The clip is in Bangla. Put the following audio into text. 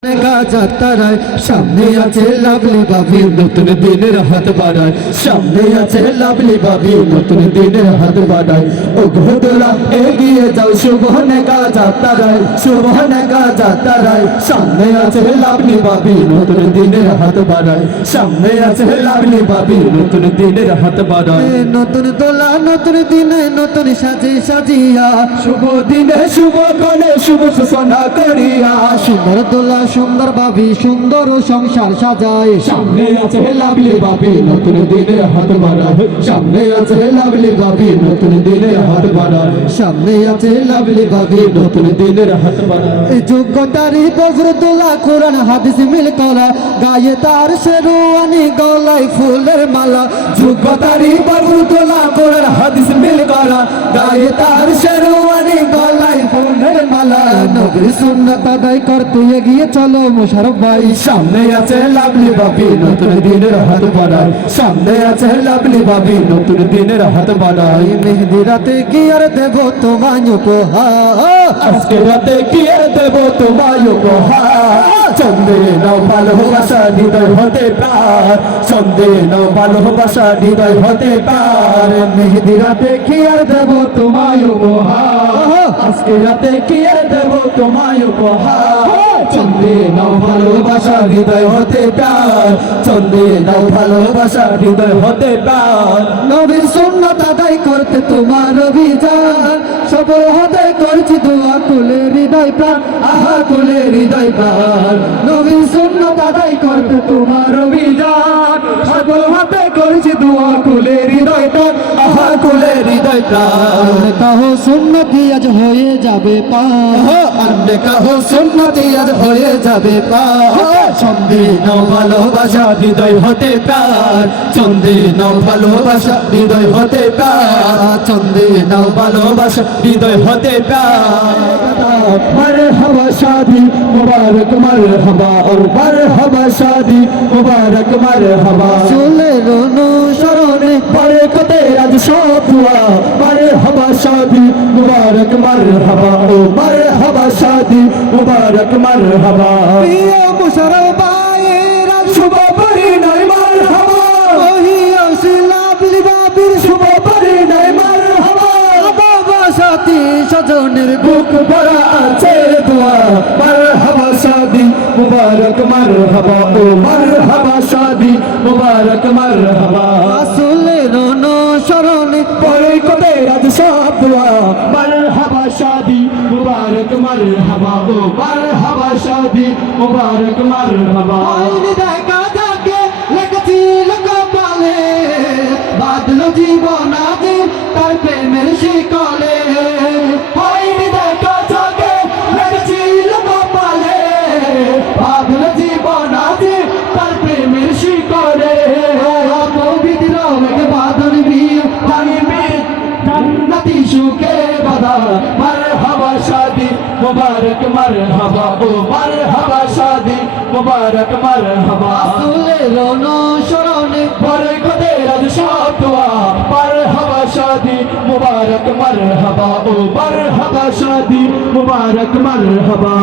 Gracias. যাত্রায় সামনে আছে লাভলি বাবি নতুন দিনের হাত বাড়ায়। সামনে আছে লাভলি বাবি নতুন দিনের হাত বাড়ায়। ও ঘোদরা এগিয়ে যাও শুভ নেগা যাত্রায় শুভ নেগা যাত্রায় সামনে আছে লাভলি বাবি নতুন দিনের হাত বাড়ায়। সামনে আছে লাভলি বাবি নতুন দিনের হাত বাড়ায়। নতুন দোলা নতুন দিনে নতুন সাজে সাজিয়া। শুভ দিনে শুভ কলে শুভ সূচনা করিয়া। সুন্দর দোলা সুন্দর ভাবি সুন্দর সংসার সাজায়। সামনে আছে লাভলি বাবি নতুন দিনের হাত বাড়ায়। সামনে আছে লাভলি বাবি নতুন দিনের হাত বাড়ায়। সামনে আছে লাভলি বাবি নতুন দিনের হাত বাড়ায়। যোগ্যতারি বজরতুল্লাহ কোরআন হাদিস মিল করা। গায়ে তার শেরওয়ানি গলায় ফুলের মালা। যোগ্যতারি বজরতুল্লাহ কোরআন হাদিস মিল করা। গায়ে তার শেরওয়ানি গলায় নবীর সুন্নাত আদায় করতে এগিয়ে চলো মুশারফ ভাই। সামনে আছে লাভলি বাবি নতুন দিনের হাত বাড়ায়। সামনে আছে লাভলি বাবি নতুন দিনের হাত বাড়ায়। মেহেদি রাতে কি আর দেব তোমায় উপহার? আজকে রাতে কি আর দেব তোমায় উপহার? চন্দে নাও ভালোবাসা হৃদয় হতে পার। চন্দে নাও ভালোবাসা হৃদয় হতে পার। মেহেদি রাতে কি আর দেব তোমায় উপহার? আজকে রাতে কি আর দেব চন্দে নাও ভালোবাসা হৃদয় হতে পার। চন্দে নাও ভালোবাসা হৃদয় হতে পার। নবীর সুন্নাত আদায় করতে তোমার অভিযান। সফল হতে করছি দোয়া কুলে হৃদয় প্রাণ। আহা কুলে হৃদয় প্রাণ। নবীর সুন্নাত আদায় করতে তোমার অভিযান। সফল হতে করছি দোয়া কুলে হৃদয় প্রাণ। আহা কুলে হৃদয় প্রাণ। কাহো সুন্নতি আজ হয়ে যাবে পা। আন্নে কাহো সুন্নতি আজ হয়ে যাবে পা। চন্দে নাও ভালোবাসা হৃদয় হতে পার চন্দে নাও ভালোবাসা হৃদয় হতে পার চন্দে নাও ভালোবাসা হৃদয় হতে পার मरहबा शादी मुबारक मरहबा और मरहबा शादी मुबारक मरहबा চলে রনু শরণে পরে কতে আজ সব হুয়া মরহবা শাদি মুবারক মরহবা ও মরহবা শাদি মুবারক মরহবা প্রিয় মুশারফায়ের শুভ পরিণয় মরহবা ওহি আসলাবলি বাবির শুভ পরিণয় মরহবা বাবা সাথী স্বজনের বুক ভরা মুবারক মারহাবা ও মারহাবা শাদি মুবারক মারহাবা। আসলের অনুসরণে পরে কবে আজ সব দোয়া মারহাবা শাদি মুবারক মারহাবা ও মারহাবা শাদি মুবারক মারহাবা। আইনি দেখা যাকে লেখছিল কপালে বাদল জীবন আজ তার প্রেমের শিকলে। মুবারক মারহাবা ও মারহাবা শাদি মুবারক মারহাবা। আসলের অনুসরণে পরে কদে রাজ সব দোয়া মারহাবা শাদি মুবারক মারহাবা ও মারহাবা শাদি মুবারক মারহাবা।